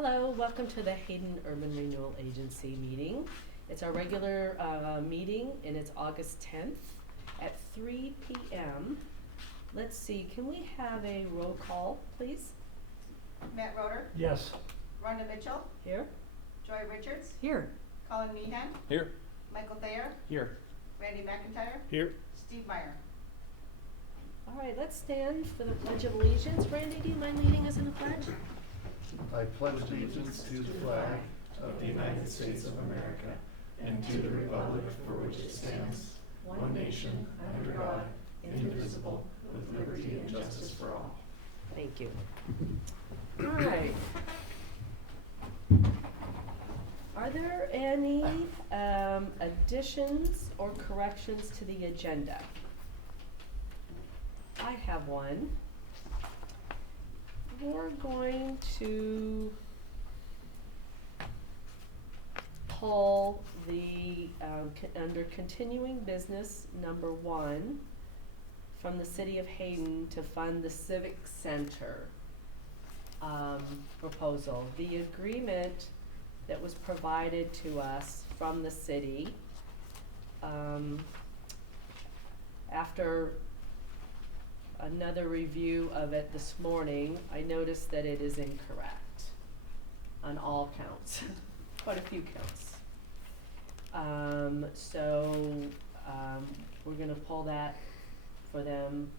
Hello, welcome to the Hayden Urban Renewal Agency meeting. It's our regular meeting and it's August 10th at 3 p.m. Let's see, can we have a roll call, please? Matt Roeder, Yes. Rhonda Mitchell, Here? Joy Richards, Here. Colin Meehan, Here. Michael Thayer, Here. Randy McIntyre, Here. Steve Meyer. All right, let's stand for the Pledge of Allegiance. Randy, do you mind leading us in the pledge? I pledge allegiance to the flag of the United States of America and to the republic for which it stands, one nation, under God, indivisible, with liberty and justice for all. Thank you. All right. Are there any additions or corrections to the agenda? I have one. We're going to pull the, under continuing business number 1 from the city of Hayden to fund the Civic Center proposal. The agreement that was provided to us from the city, after another review of it this morning, I noticed that it is incorrect on all counts, quite a few counts. We're gonna pull that for them.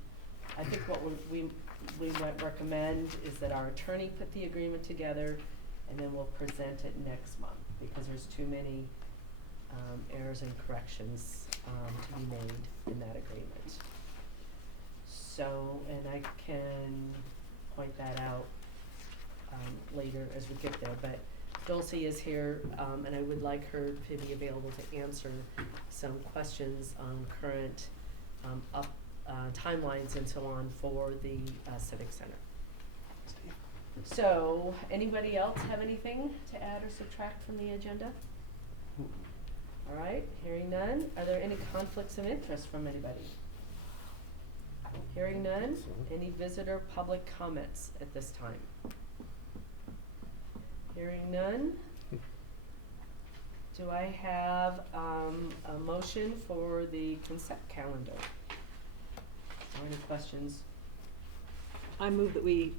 I think what we might recommend is that our attorney put the agreement together and then we'll present it next month because there's too many errors and corrections to be made in that agreement. So, and I can point that out later as we get there, but Dulcie is here and I would like her to be available to answer some questions on current timelines and so on for the Civic Center. So, anybody else have anything to add or subtract from the agenda? All right, hearing none. Are there any conflicts of interest from anybody? Hearing none. Any visitor public comments at this time? Hearing none. Do I have a motion for the consent calendar? Or any questions? I move that we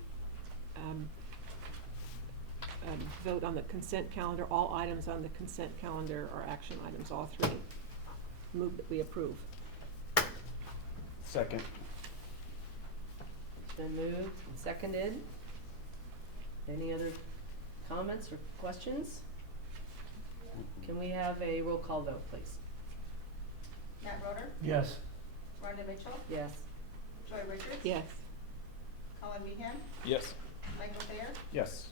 vote on the consent calendar. All items on the consent calendar are action items, all 3. Move that we approve. Second. It's been moved and seconded. Any other comments or questions? Can we have a roll call vote, please? Matt Roeder, Yes. Rhonda Mitchell, Yes. Joy Richards, Yes. Colin Meehan, Yes. Michael Thayer, Yes.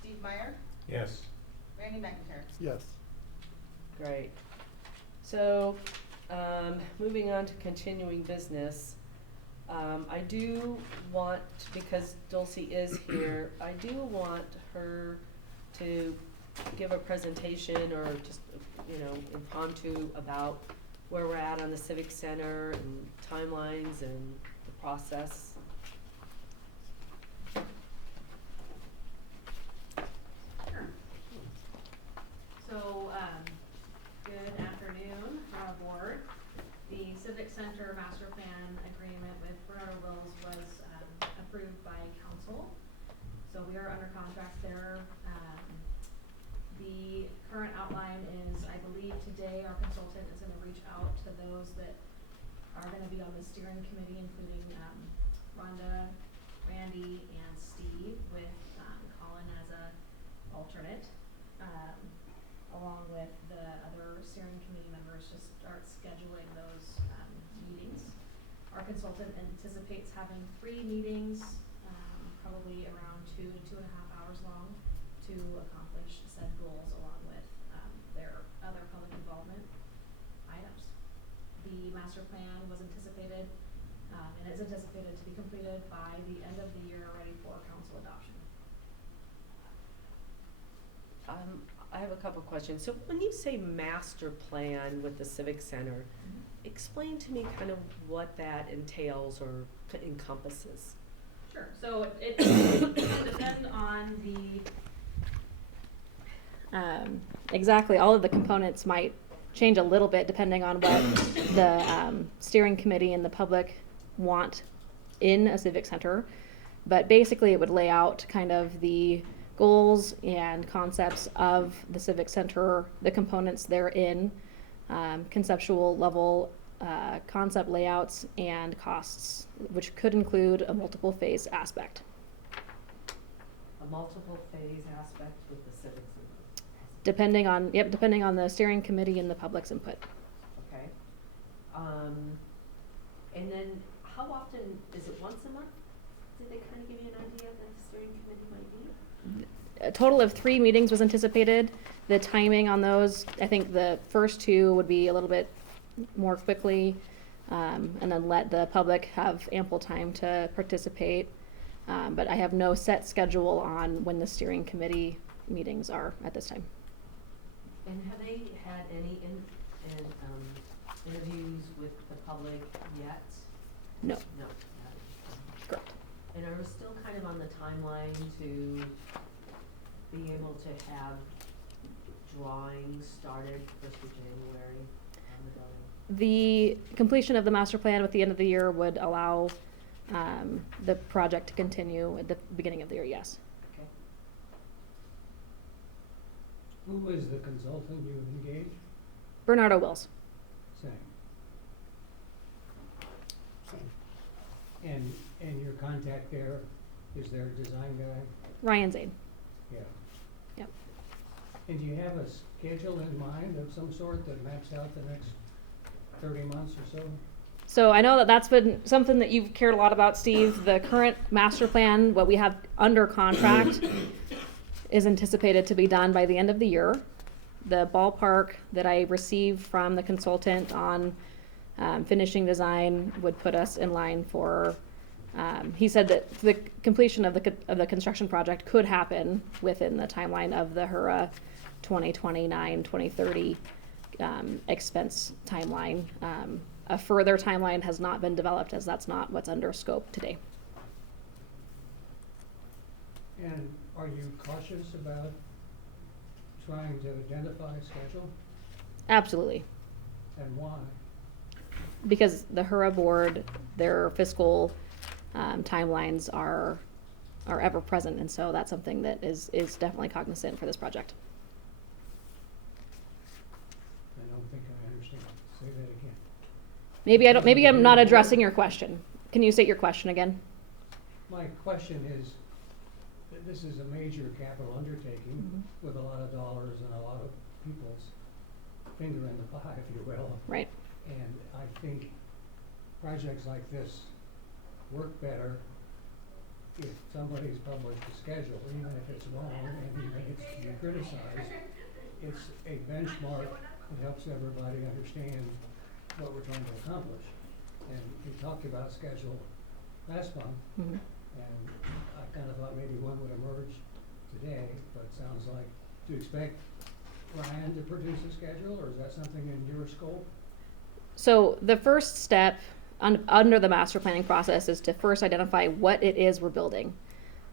Steve Meyer, Yes. Randy McIntyre. Yes. Great. So, moving on to continuing business, I do want, because Dulcie is here, I do want her to give a presentation or just, impromptu about where we're at on the Civic Center and timelines and the process. Sure. So, good afternoon, board. The Civic Center Master Plan Agreement with Renewal was approved by council. So we are under contract there. The current outline is, I believe today our consultant is gonna reach out to those that are gonna be on the steering committee, including Rhonda, Randy, and Steve, with Colin as a alternate, along with the other steering committee members, to start scheduling those meetings. Our consultant anticipates having 3 meetings, probably around 2 to 2.5 hours long, to accomplish said goals along with their other public involvement items. The master plan was anticipated and is anticipated to be completed by the end of the year, ready for council adoption. I have a couple questions. So when you say master plan with the Civic Center, explain to me kind of what that entails or encompasses. Sure. So it will depend on the exactly all of the components might change a little bit depending on what the steering committee and the public want in a civic center. But basically it would lay out kind of the goals and concepts of the civic center, the components therein, conceptual level concept layouts and costs, which could include a multiple phase aspect. A multiple phase aspect with the civic center. Depending on the steering committee and the public's input. Okay. And then how often, is it once a month? Did they kind of give you an idea that the steering committee might meet? A total of 3 meetings was anticipated. The timing on those, I think the first 2 would be a little bit more quickly, and then let the public have ample time to participate. But I have no set schedule on when the steering committee meetings are at this time. And have they had any interviews with the public yet? No. No. Correct. And are we still kind of on the timeline to be able to have drawings started first of January on the building? The completion of the master plan at the end of the year would allow the project to continue at the beginning of the year, yes. Okay. Who is the consultant you engaged? Bernardo Wills. Same. And your contact there is their design guy? Ryan Zane. Yeah. Yep. And do you have a schedule in mind of some sort that maps out the next 30 months or so? So I know that that's been something that you've cared a lot about, Steve. The current master plan, what we have under contract, is anticipated to be done by the end of the year. The ballpark that I received from the consultant on finishing design would put us in line for, he said that the completion of the construction project could happen within the timeline of the HURA 2029, 2030 expense timeline. A further timeline has not been developed, as that's not what's under scope today. And are you cautious about trying to identify a schedule? Absolutely. And why? Because the HURA board, their fiscal timelines are ever present, and so that's something that is definitely cognizant for this project. I don't think I understand. Say that again. Maybe I'm not addressing your question. Can you state your question again? My question is, that this is a major capital undertaking with a lot of dollars and a lot of people's finger in the pie, if you will. Right. And I think projects like this work better if somebody's published a schedule, even if it's wrong and even if it's to be criticized. It's a benchmark that helps everybody understand what we're trying to accomplish. And we talked about schedule last month, Mhm. and I kind of thought maybe one would emerge today, but it sounds like, do you expect Ryan to produce a schedule, or is that something in your scope? So the first step under the master planning process is to first identify what it is we're building.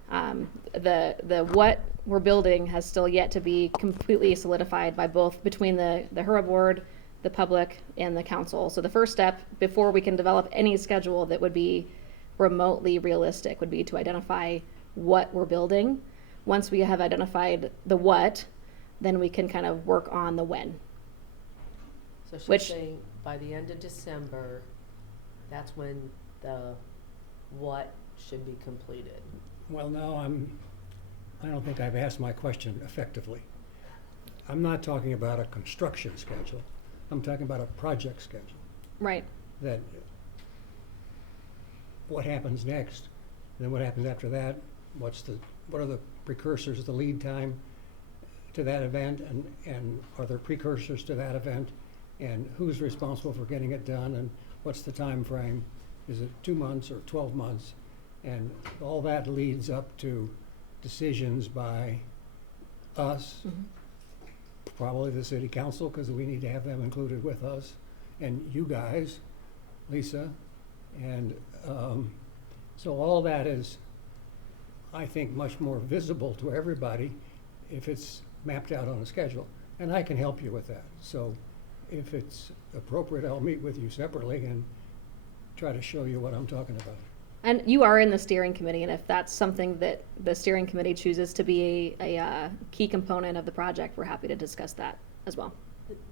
The what we're building has still yet to be completely solidified by between the HURA board, the public, and the council. So the first step before we can develop any schedule that would be remotely realistic would be to identify what we're building. Once we have identified the what, then we can kind of work on the when. So she's Which- saying by the end of December, that's when the what should be completed. Well, no, I don't think I've asked my question effectively. I'm not talking about a construction schedule. I'm talking about a project schedule. Right. That what happens next, then what happens after that, what are the precursors, the lead time to that event, and are there precursors to that event, and who's responsible for getting it done, and what's the time frame? Is it 2 months or 12 months? And all that leads up to decisions by us, Mhm. probably the city council, because we need to have them included with us, and you guys, Lisa, and so all that is, I think, much more visible to everybody if it's mapped out on a schedule, and I can help you with that. So if it's appropriate, I'll meet with you separately and try to show you what I'm talking about. And you are in the steering committee, and if that's something that the steering committee chooses to be a key component of the project, we're happy to discuss that as well.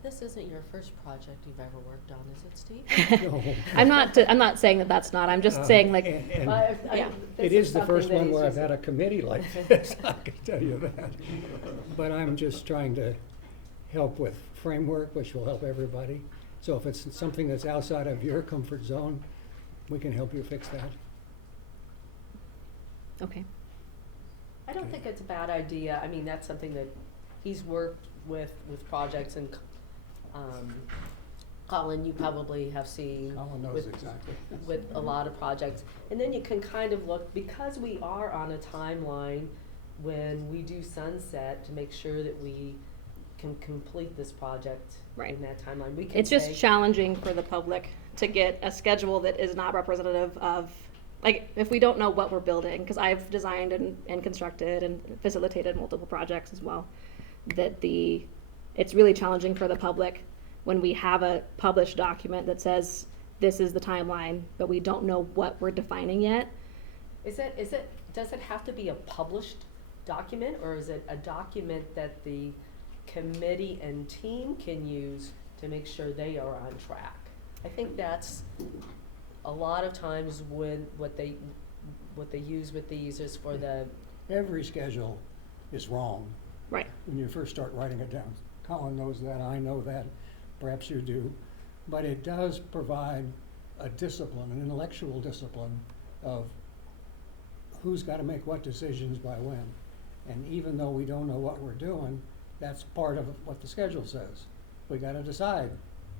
This isn't your first project you've ever worked on, is it, Steve? No. I'm not saying that that's not, I'm just saying like, And yeah. it is the first one where I've had a committee like this, I can tell you that. But I'm just trying to help with framework, which will help everybody. So if it's something that's outside of your comfort zone, we can help you fix that. okay. I don't think it's a bad idea. I mean, that's something that he's worked with projects, and Colin, you probably have seen Colin knows with, exactly. with a lot of projects. And then you can kind of look, because we are on a timeline when we do sunset, to make sure that we can complete this project Right. in that timeline. We can It's just say- challenging for the public to get a schedule that is not representative of, like, if we don't know what we're building, because I've designed and constructed and facilitated multiple projects as well, that it's really challenging for the public when we have a published document that says this is the timeline, but we don't know what we're defining yet. does it have to be a published document, or is it a document that the committee and team can use to make sure they are on track? I think that's a lot of times when what they use with these is for the, Every schedule is wrong Right. when you first start writing it down. Colin knows that, I know that, perhaps you do. But it does provide a discipline, an intellectual discipline of who's got to make what decisions by when. And even though we don't know what we're doing, that's part of what the schedule says. We got to decide,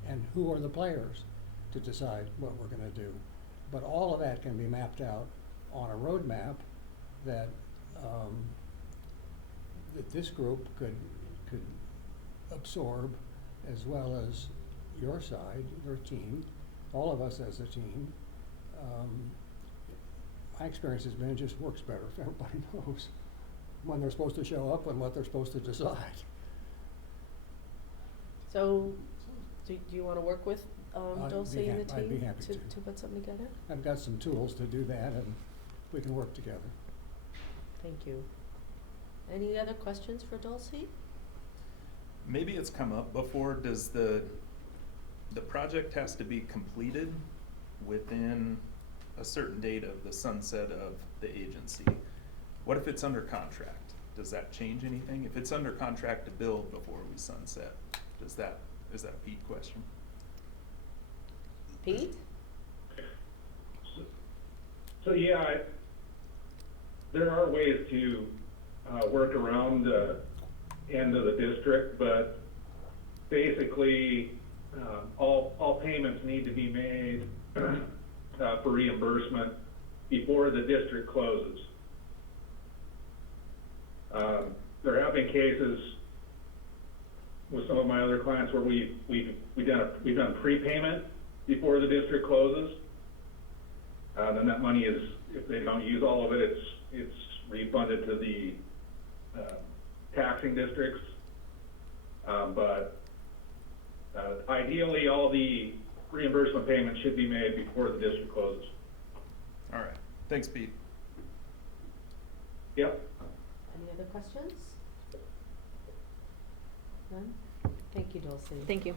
and who are the players to decide what we're going to do. But all of that can be mapped out on a roadmap that that this group could absorb, as well as your side, your team, all of us as a team. My experience has been it just works better if everybody knows when they're supposed to show up and what they're supposed to decide. so, do you wanna work with, I'd Dulce be and the I'd be team happy to. to put something together? I've got some tools to do that, and we can work together. Thank you. Any other questions for Dulce? Maybe it's come up before, does the project has to be completed within a certain date of the sunset of the agency? What if it's under contract? Does that change anything? If it's under contract to build before we sunset, is that a Pete question? Pete? So yeah, there are ways to work around the end of the district, but basically all payments need to be made for reimbursement before the district closes. There have been cases with some of my other clients where we've done prepayment before the district closes. Then that money is, if they don't use all of it, it's refunded to the taxing districts. But ideally, all the reimbursement payments should be made before the district closes. All right, thanks, Pete. Yep. Any other questions? None? Thank you, Dulce. Thank you.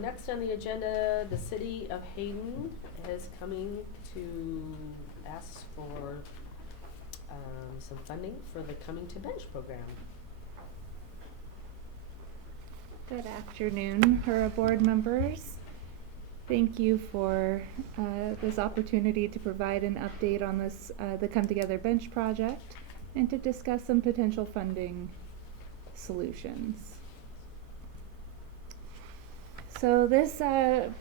Next on the agenda, the city of Hayden is coming to ask for some funding for the Coming to Bench program. Good afternoon, board members. Thank you for this opportunity to provide an update on this, the Come Together Bench project, and to discuss some potential funding solutions. So this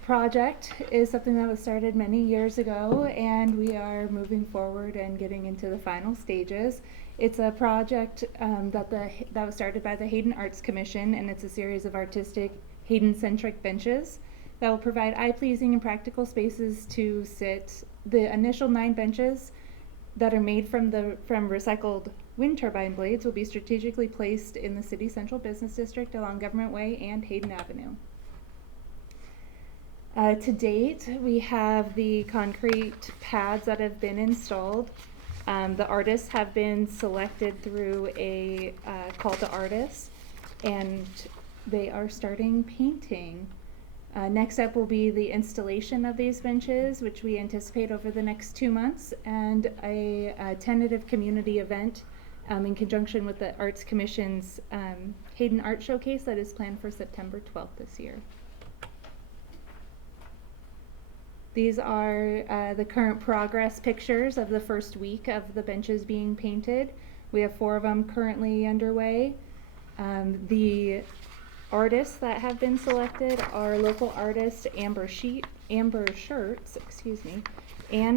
project is something that was started many years ago, and we are moving forward and getting into the final stages. It's a project that was started by the Hayden Arts Commission, and it's a series of artistic Hayden-centric benches that will provide eye-pleasing and practical spaces to sit. The initial 9 benches that are made from recycled wind turbine blades will be strategically placed in the city central business district along Government Way and Hayden Avenue. To date, we have the concrete pads that have been installed. The artists have been selected through a call to artists, and they are starting painting. Next up will be the installation of these benches, which we anticipate over the next 2 months, and a tentative community event in conjunction with the Arts Commission's Hayden Art Showcase that is planned for September 12th this year. These are the current progress pictures of the first week of the benches being painted. We have 4 of them currently underway. The artists that have been selected are local artist Amber Shirts, Ann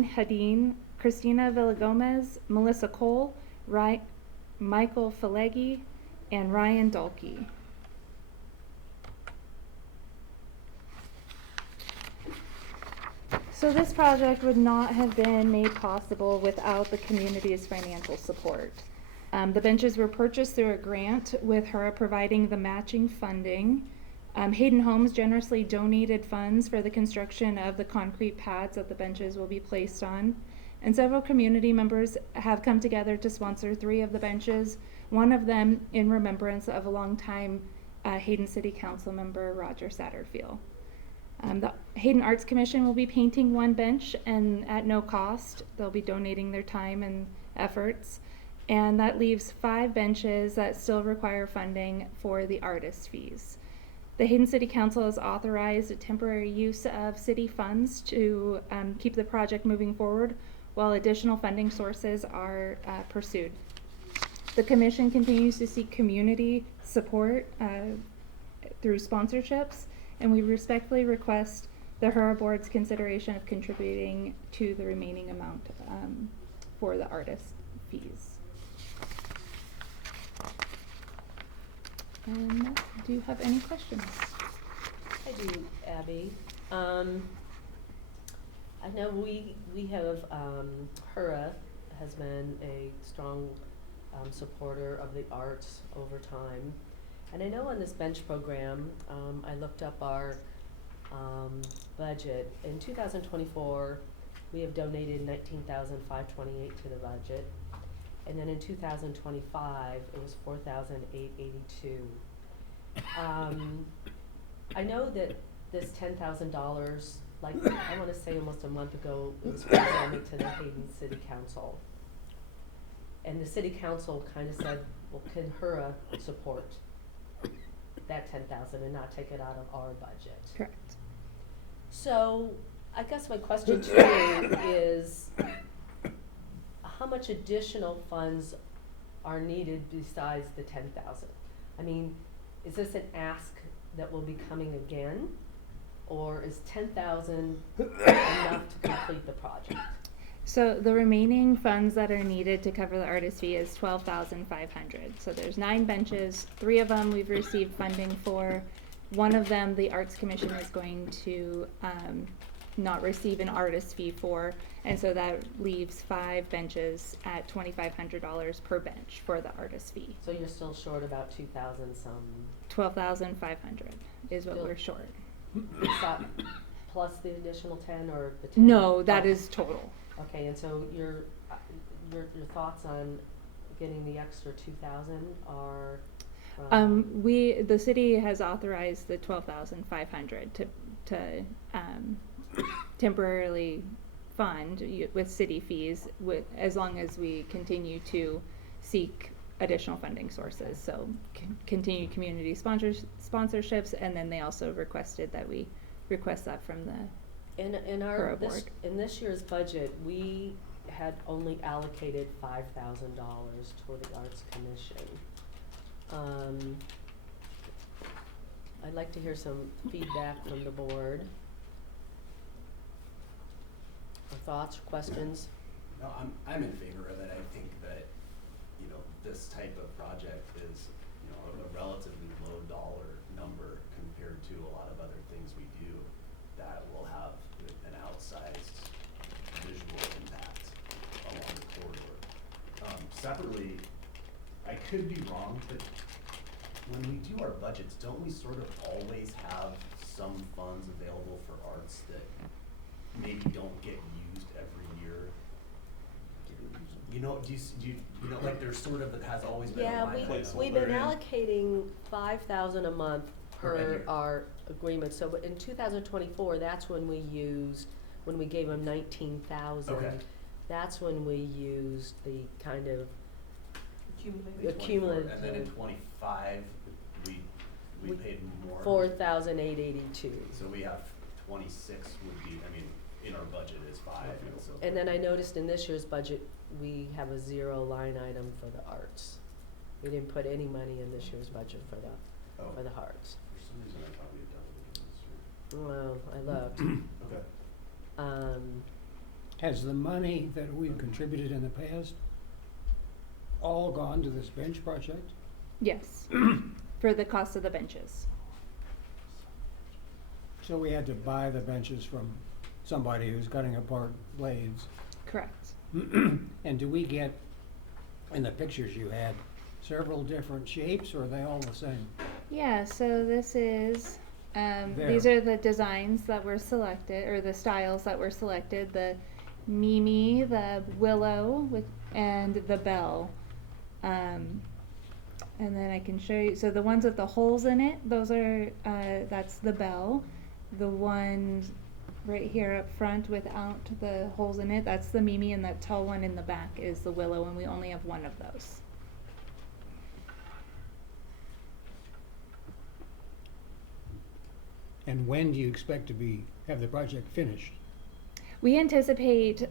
Hadeen, Christina Villagomez, Melissa Cole, Michael Falegi, and Ryan Dalkey. So this project would not have been made possible without the community's financial support. The benches were purchased through a grant, with her providing the matching funding. Hayden Homes generously donated funds for the construction of the concrete pads that the benches will be placed on. And several community members have come together to sponsor 3 of the benches, one of them in remembrance of a longtime Hayden City Council member, Roger Satterfield. The Hayden Arts Commission will be painting 1 bench, and at no cost. They'll be donating their time and efforts. And that leaves 5 benches that still require funding for the artist fees. The Hayden City Council has authorized a temporary use of city funds to keep the project moving forward, while additional funding sources are pursued. The Commission continues to seek community support through sponsorships, and we respectfully request the HURA Board's consideration of contributing to the remaining amount for the artist fees. Do you have any questions? I do, Abby. I know we have, HURA has been a strong supporter of the arts over time. And I know on this bench program, I looked up our budget. In 2024, we have donated $19,528 to the budget. And then in 2025, it was $4,882. I know that this $10,000, like I want to say almost a month ago, it was presented to the Hayden City Council. And the City Council kind of said, well, can HURA support that $10,000 and not take it out of our budget? Correct. So I guess my question to you is, how much additional funds are needed besides the 10,000? I mean, is this an ask that will be coming again, or is 10,000 enough to complete the project? So the remaining funds that are needed to cover the artist fee is $12,500. So there's 9 benches. 3 of them we've received funding for. 1 of them the Arts Commission is going to not receive an artist fee for, and so that leaves 5 benches at $2,500 per bench for the artist fee. So you're still short about 2,000 some. 12,500 is what Still- we're short. Is that plus the additional 10 or the 10? No, that Oh. is total. Okay, and so your thoughts on getting the extra 2,000 are? The city has authorized the 12,500 to temporarily fund with city fees, as long as we continue to seek additional funding sources. So continue community sponsorships, and then they also requested that we request that from the HURA board. In this year's budget, we had only allocated $5,000 toward the Arts Commission. I'd like to hear some feedback from the board. Or thoughts, questions? No, I'm in favor of it. I think that, this type of project is, a relatively low dollar number compared to a lot of other things we do that will have an outsized visual impact along the corridor. Separately, could be wrong, but when we do our budgets, don't we sort of always have some funds available for arts that maybe don't get used every year? You know, you know, like there's sort of, it has always been a Yeah, line item. we've been allocating 5,000 a month Per per year. our agreement, so in 2024, that's when we gave them 19,000. Okay. That's when we used the kind of Accumulated. accumulative. And then in 25, we We- paid more. 4,882. So we have 26 would be, I mean, in our budget is 5, and so. And then I noticed in this year's budget, we have a 0 line item for the arts. We didn't put any money in this year's budget for the Oh, for the arts. for some reason I thought we had done it this year. Well, I looked. Okay. Has the money that we've contributed in the past all gone to this bench project? Yes, for the cost of the benches. So we had to buy the benches from somebody who's cutting apart blades. Correct. And do we get, in the pictures you had, several different shapes, or are they all the same? Yeah, so this is, There. these are the designs that were selected, or the styles that were selected, the Mimi, the Willow, and the Bell. And then I can show you, so the ones with the holes in it, those are, that's the Bell. The ones right here up front without the holes in it, that's the Mimi, and that tall one in the back is the Willow, and we only have one of those. And when do you expect to have the project finished? We anticipate,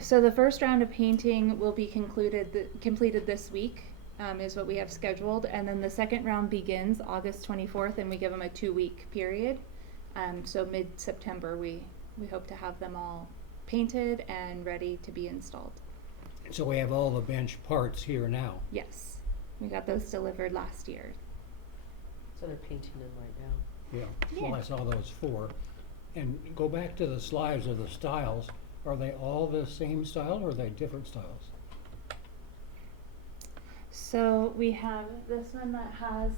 so the first round of painting will be completed this week, is what we have scheduled, and then the second round begins August 24th, and we give them a 2-week period. So mid-September, we hope to have them all painted and ready to be installed. So we have all the bench parts here now. Yes, we got those delivered last year. So they're painting them right now. Yeah. Well, Yeah. I saw those 4. And go back to the slides of the styles. Are they all the same style, or are they different styles? So we have this one that has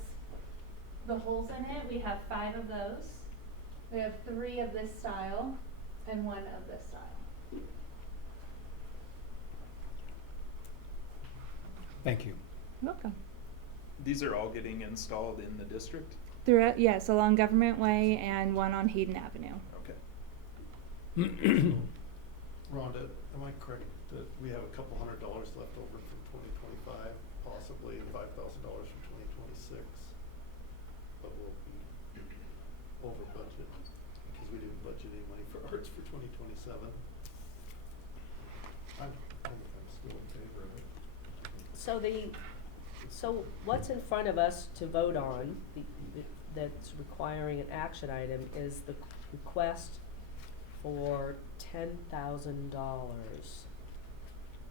the holes in it. We have 5 of those. We have 3 of this style and 1 of this style. Thank you. Welcome. These are all getting installed in the district? Throughout, yes, along Government Way and one on Hayden Avenue. Okay. Rhonda, am I correct that we have a couple $100 left over from 2025, possibly $5,000 from 2026? But we'll be over budget because we didn't budget any money for arts for 2027. I'm still in favor of it. So what's in front of us to vote on, that's requiring an action item, is the request for $10,000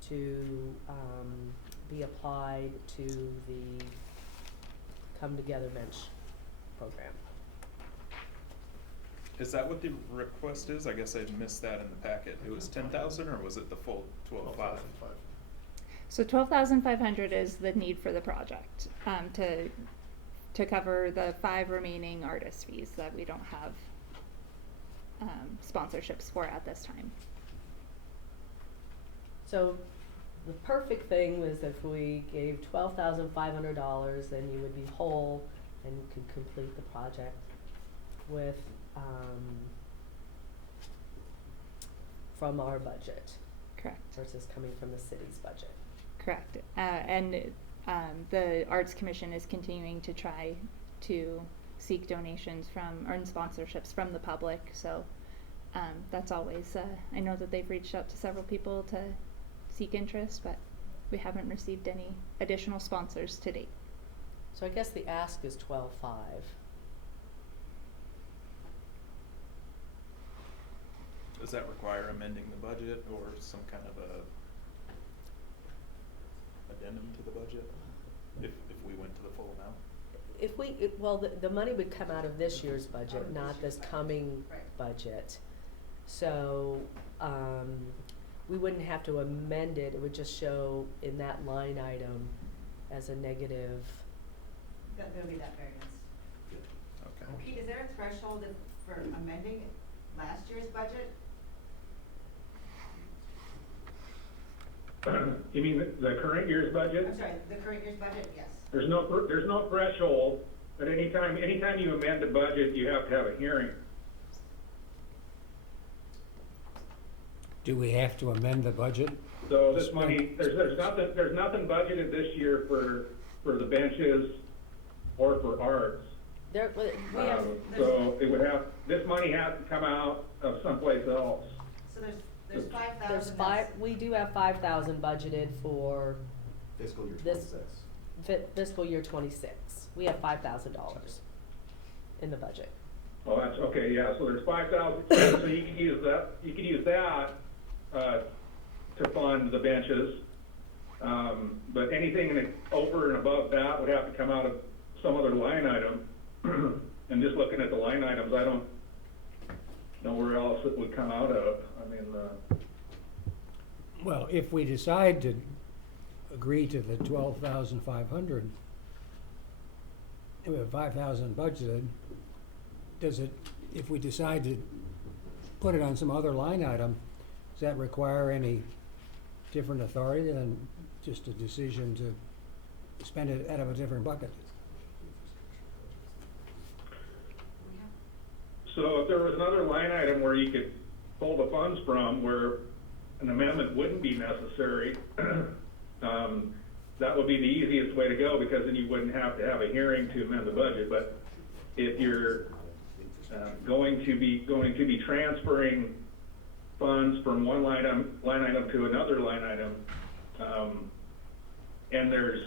to be applied to the Come Together Bench program. Is that what the request is? I guess I missed that in the packet. It was 10,000, or was it the full 12.5? 12,500. So 12,500 is the need for the project, to cover the 5 remaining artist fees that we don't have sponsorships for at this time. So the perfect thing was if we gave $12,500, then you would be whole and you could complete the project with, from our budget Correct. versus coming from the city's budget. Correct. And the Arts Commission is continuing to try to seek donations from, or sponsorships from the public. So that's always, I know that they've reached out to several people to seek interest, but we haven't received any additional sponsors to date. So I guess the ask is 12.5. Does that require amending the budget or some kind of a addendum to the budget if we went to the full amount? Well, the money would come out of this year's budget, not this coming budget. So, we wouldn't have to amend it, it would just show in that line item as a negative. There'll be that variance. Okay. Pete, is there a threshold for amending last year's budget? You mean the current year's budget? I'm sorry, the current year's budget, yes. There's no threshold, but anytime you amend the budget, you have to have a hearing. Do we have to amend the budget? So this money, there's nothing budgeted this year for the benches or for arts. There, we have, So it would have, this money has to come out of someplace else. So there's 5,000. there's five, we do have 5,000 budgeted for Fiscal year This- 26. fiscal year 26. We have $5,000 in the budget. Oh, that's, okay, yeah, so there's 5,000, so you can use that, to fund the benches. But anything over and above that would have to come out of some other line item. And just looking at the line items, I don't know where else it would come out of. I mean, Well, if we decide to agree to the 12,500, and we have 5,000 budgeted, if we decide to put it on some other line item, does that require any different authority than just a decision to spend it out of a different bucket? so if there was another line item where you could pull the funds from, where an amendment wouldn't be necessary, that would be the easiest way to go, because then you wouldn't have to have a hearing to amend the budget. But if you're going to be transferring funds from one line item to another line item, and there's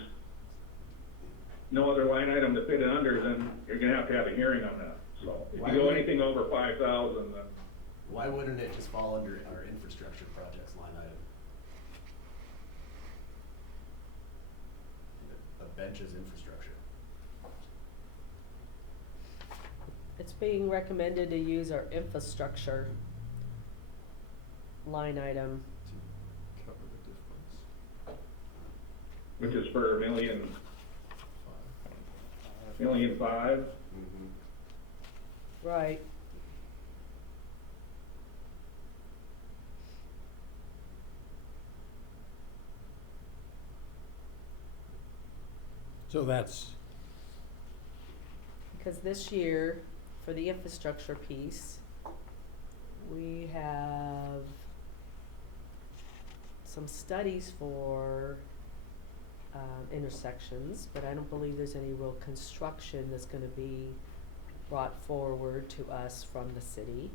no other line item to fit it under, then you're gonna have a hearing on that. So if you go anything over 5,000, then Why wouldn't it just fall under our infrastructure projects line item? A bench's infrastructure. It's being recommended to use our infrastructure line item. To cover the difference. which is for $1.5 million. Mm-hmm. Right. So that's, Because this year, for the infrastructure piece, we have some studies for intersections, but I don't believe there's any real construction that's gonna be brought forward to us from the city.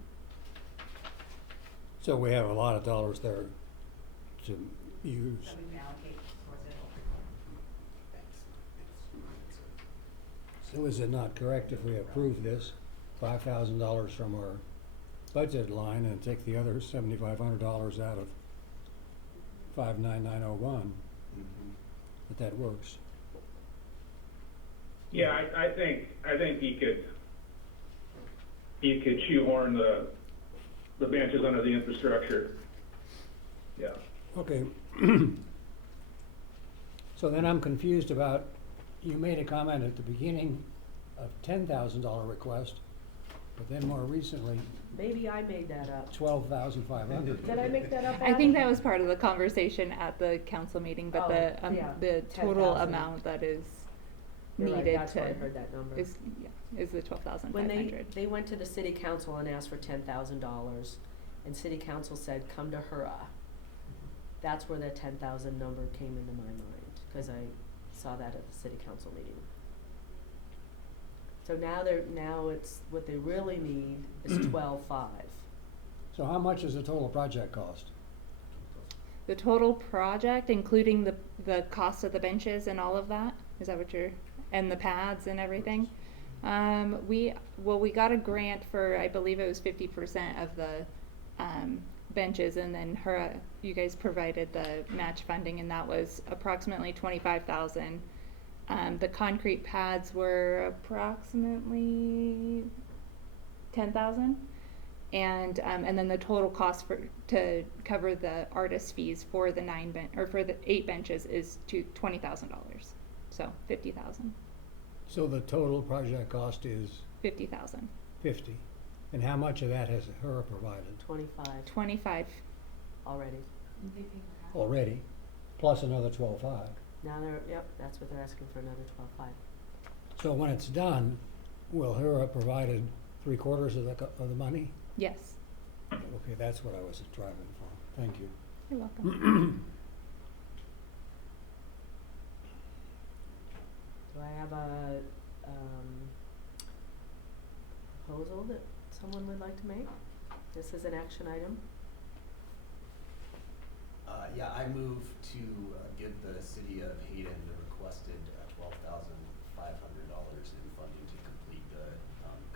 so we have a lot of dollars there to use. That we can allocate towards it. So is it not correct if we approve this, $5,000 from our budget line and take the other $7,500 out of 59901, Mm-hmm. that works? Yeah, I think you could shoehorn the benches under the infrastructure. Yeah. Okay. So then I'm confused about, you made a comment at the beginning of $10,000 request, but then more recently, Maybe I made that up. 12,500. Did I make that up, I think Adam? that was part of the conversation at the council meeting, but Oh, the, yeah, the total 10,000. amount that is You're right, needed that's where I to, heard that number. is the 12,500. When they went to the city council and asked for $10,000, and city council said, come to HURA, that's where that 10,000 number came into my mind, cause I saw that at the city council meeting. So now it's, what they really need is 12.5. So how much does the total project cost? The total project, including the cost of the benches and all of that, is that what you're, and the pads and everything? We got a grant for, I believe it was 50% of the, benches, and then you guys provided the match funding, and that was approximately 25,000. The concrete pads were approximately 10,000. And then the total cost to cover the artist fees for the 8 benches is $20,000. So 50,000. So the total project cost is 50,000. 50. And how much of that has HERA provided 25 25. already. already, plus another 12.5? Now yep, that's what they're asking for, another 12.5. So when it's done, will HERA provided 3/4 of the money? Yes. Okay, that's what I was driving for. Thank you. You're welcome. Do I have a, proposal that someone would like to make? This is an action item. Yeah, I move to give the city of Hayden the requested $12,500 in funding to complete the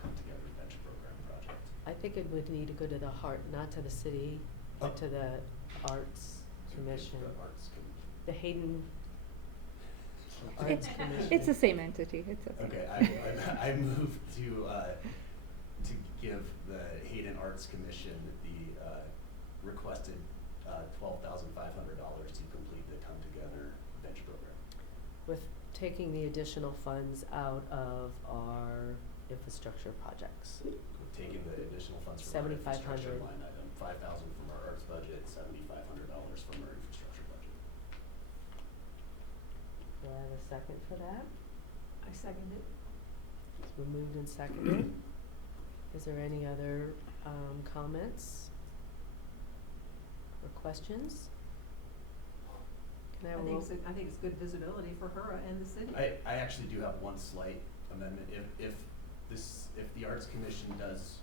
Come Together Bench Program project. I think it would need to go to the heart, not to the city, but to the Arts Commission. The Arts The Hayden Arts It's, Commission. it's the same entity. It's okay. Okay, I move to give the Hayden Arts Commission the requested $12,500 to complete the Come Together Bench Program. With taking the additional funds out of our infrastructure projects. Taking the additional funds from our 7,500. infrastructure line item, $5,000 from our arts budget, $7,500 from our infrastructure budget. Do I have a second for that? I second it. It's been moved and seconded. Is there any other comments or questions? Can I have a roll? I think it's good visibility for HERA and the city. I actually do have one slight amendment. If the Arts Commission does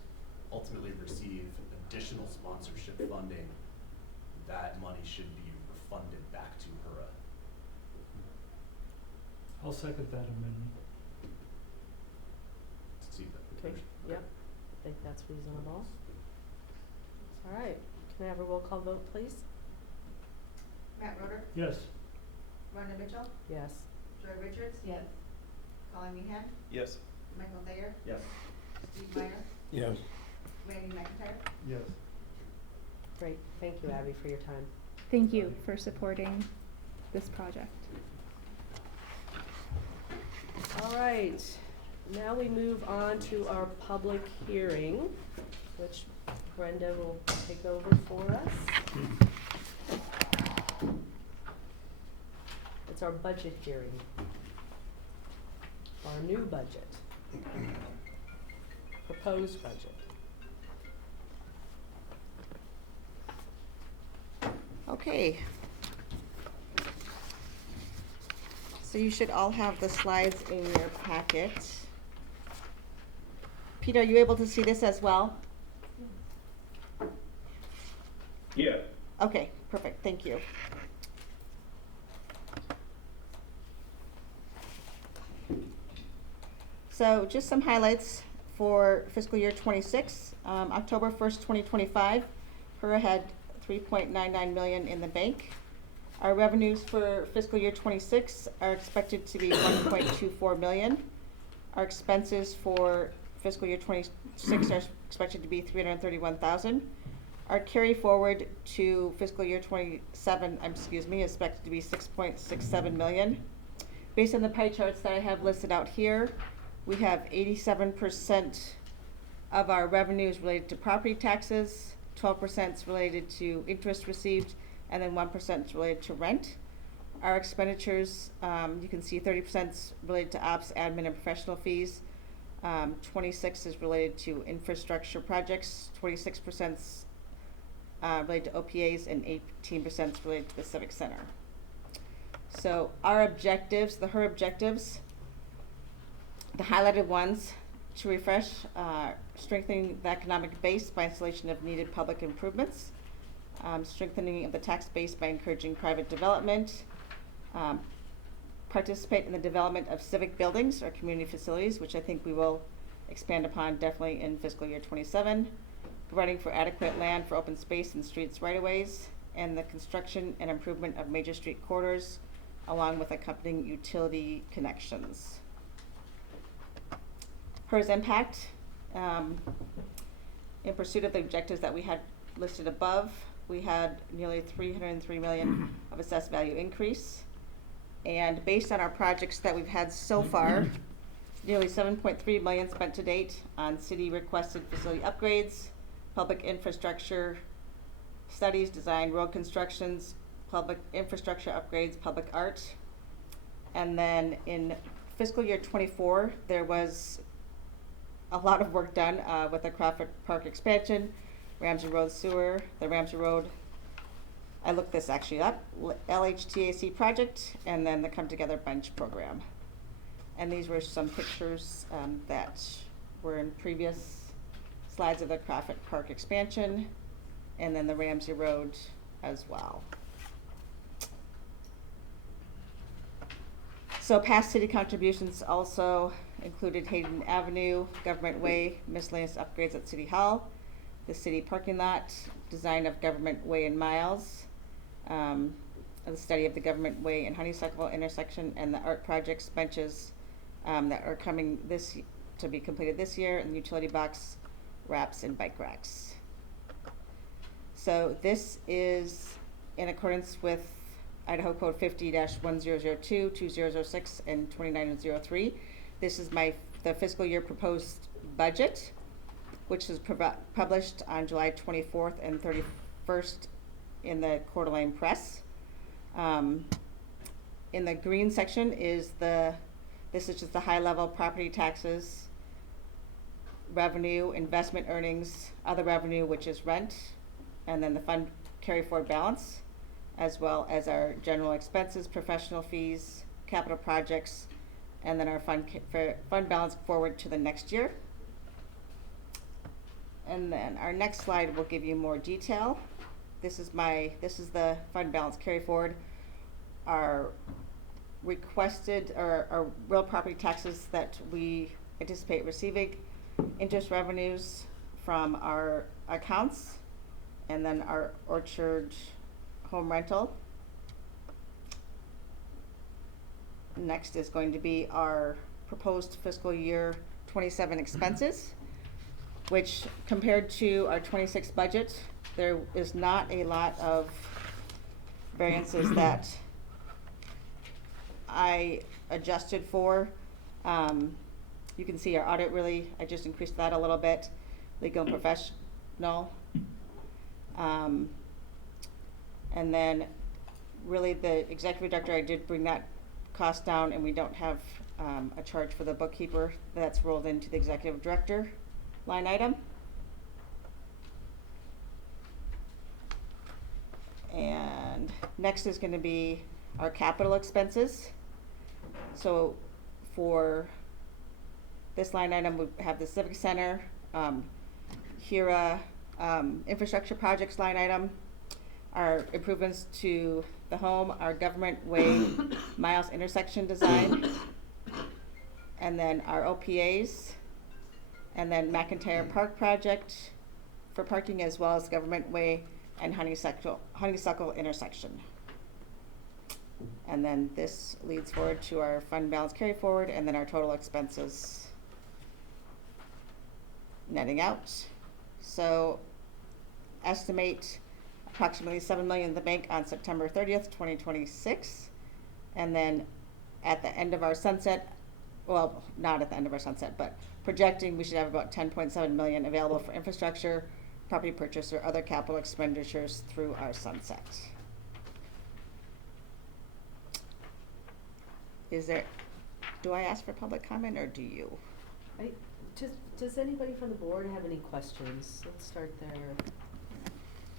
ultimately receive additional sponsorship funding, that money should be refunded back to HERA. I'll second that amendment. See that? Okay, yep, I think that's reasonable. All right, can I have a roll call vote, please? Matt Roder, Yes. Rhonda Mitchell, Yes. Joy Richards, Yes. Colin Meehan, Yes. Michael Thayer, Yes. Steve Meyer, Yes. Randy McIntyre. Yes. Great, thank you, Abby, for your time. Thank you for supporting this project. All right, now we move on to our public hearing, which Brenda will take over for us. It's our budget hearing, our new budget, proposed budget. Okay. So you should all have the slides in your packet. Peter, are you able to see this as well? Yeah. Okay, perfect, thank you. So just some highlights for fiscal year 26. October 1st, 2025, HERA had $3.99 million in the bank. Our revenues for fiscal year 26 are expected to be $1.24 million. Our expenses for fiscal year 26 are expected to be $331,000. Our carry forward to fiscal year 27, is expected to be $6.67 million. Based on the pie charts that I have listed out here, we have 87% of our revenues related to property taxes, 12% is related to interest received, and then 1% is related to rent. Our expenditures, you can see 30% is related to ops, admin, and professional fees. 26 is related to infrastructure projects, 26% is related to OPAs, and 18% is related to the Civic Center. So our objectives, the HER objectives, the highlighted ones, to refresh, strengthening the economic base by installation of needed public improvements, strengthening of the tax base by encouraging private development, participate in the development of civic buildings or community facilities, which I think we will expand upon definitely in fiscal year 27, providing for adequate land for open space and streets right-of-ways, and the construction and improvement of major street corridors, along with accompanying utility connections. HER's impact, in pursuit of the objectives that we had listed above, we had nearly $303 million of assessed value increase. And based on our projects that we've had so far, nearly 7.3 million spent to date on city requested facility upgrades, public infrastructure studies, design, road constructions, public infrastructure upgrades, public art. And then in fiscal year 24, there was a lot of work done with the Crawford Park expansion, Ramsey Road sewer, the Ramsey Road, I looked this actually up, LHTAC project, and then the Come Together Bunch program. And these were some pictures that were in previous slides of the Crawford Park expansion, and then the Ramsey Road as well. So past city contributions also included Hayden Avenue, Government Way, miscellaneous upgrades at City Hall, the city parking lot, design of Government Way and Miles, the study of the Government Way and Honeysuckle intersection, and the art projects benches that are coming to be completed this year, and utility box wraps and bike racks. So this is in accordance with Idaho Code 50-1002, 2006, and 2903. This is the fiscal year proposed budget, which is published on July 24th and 31st in the Coeur d'Alene Press. In the green section is this is just the high level property taxes, revenue, investment earnings, other revenue, which is rent, and then the fund carry forward balance, as well as our general expenses, professional fees, capital projects, and then our fund balance forward to the next year. And then our next slide will give you more detail. This is the fund balance carry forward. Our requested or real property taxes that we anticipate receiving, interest revenues from our accounts, and then our orchard home rental. Next is going to be our proposed fiscal year 27 expenses, which compared to our 26 budget, there is not a lot of variances that I adjusted for. You can see our audit I just increased that a little bit. Legal and professional. And then really the executive director, I did bring that cost down, and we don't have a charge for the bookkeeper. That's rolled into the executive director line item. And next is going to be our capital expenses. So for this line item, we have the Civic Center, HERA, infrastructure projects line item, our improvements to the home, our Government Way Miles intersection design, and then our OPAs, and then McIntyre Park project for parking, as well as Government Way and Honeysuckle intersection. And then this leads forward to our fund balance carry forward, and then our total expenses netting out. So estimate approximately $7 million in the bank on September 30th, 2026. And then at the end of our sunset, well, not at the end of our sunset, but projecting we should have about 10.7 million available for infrastructure, property purchase, or other capital expenditures through our sunset. Do I ask for public comment, or do you? Does anybody from the board have any questions? Let's start there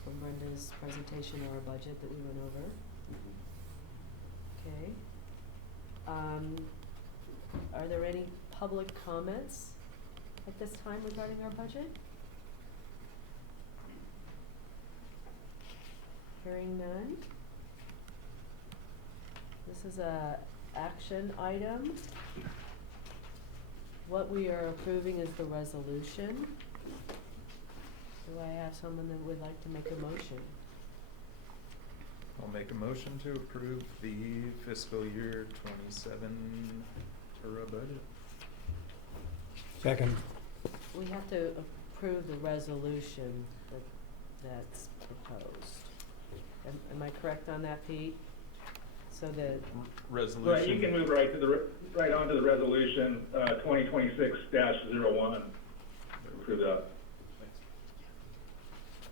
from Brenda's presentation of our budget that we went over. Okay. Are there any public comments at this time regarding our budget? Hearing none. This is a action item. What we are approving is the resolution. Do I have someone that would like to make a motion? I'll make a motion to approve the fiscal year 27 Tura budget. Second. We have to approve the resolution that's proposed. Am I correct on that, Pete? so that, Resolution. Right, you can move right on to the resolution, 2026-01. Approve that.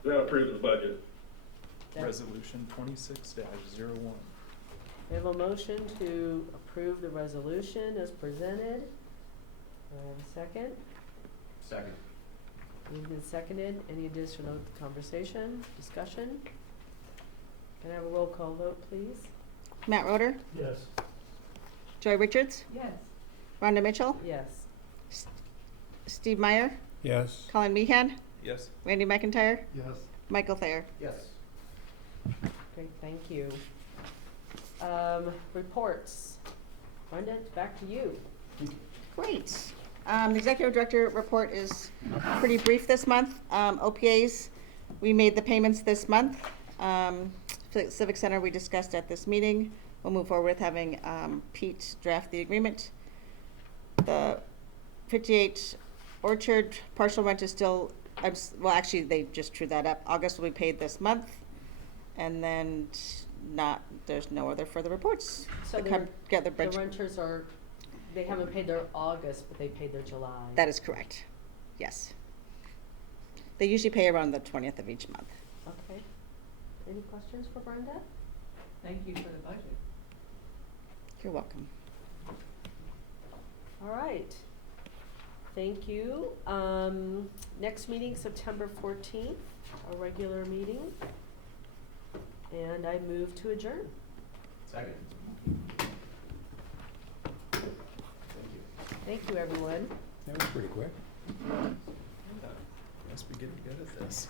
That approves the budget. that- Resolution 26-01. we have a motion to approve the resolution as presented. Do I have a second? Second. Moved and seconded. Any additional conversation, discussion? Can I have a roll call vote, please? Matt Roder, Yes. Joy Richards, Yes. Rhonda Mitchell, Yes. Steve Meyer, Yes. Colin Meehan, Yes. Randy McIntyre, Yes. Michael Thayer. Yes. Great, thank you. Reports. Brenda, back to you. Great. The executive director report is pretty brief this month. OPAs, we made the payments this month. Civic Center, we discussed at this meeting. We'll move forward with having Pete draft the agreement. The 58 Orchard partial rent is still, well, actually, they just drew that up. August will be paid this month. And then there's no other further reports. So that come together, the renters they haven't paid their August, but they paid their July. That is correct. Yes. They usually pay around the 20th of each month. Okay. Any questions for Brenda? Thank you for the budget. You're welcome. All right. Thank you. Next meeting, September 14th, a regular meeting. And I move to adjourn. Second. Thank you, everyone. That was pretty quick. Yeah. Must be getting good at this.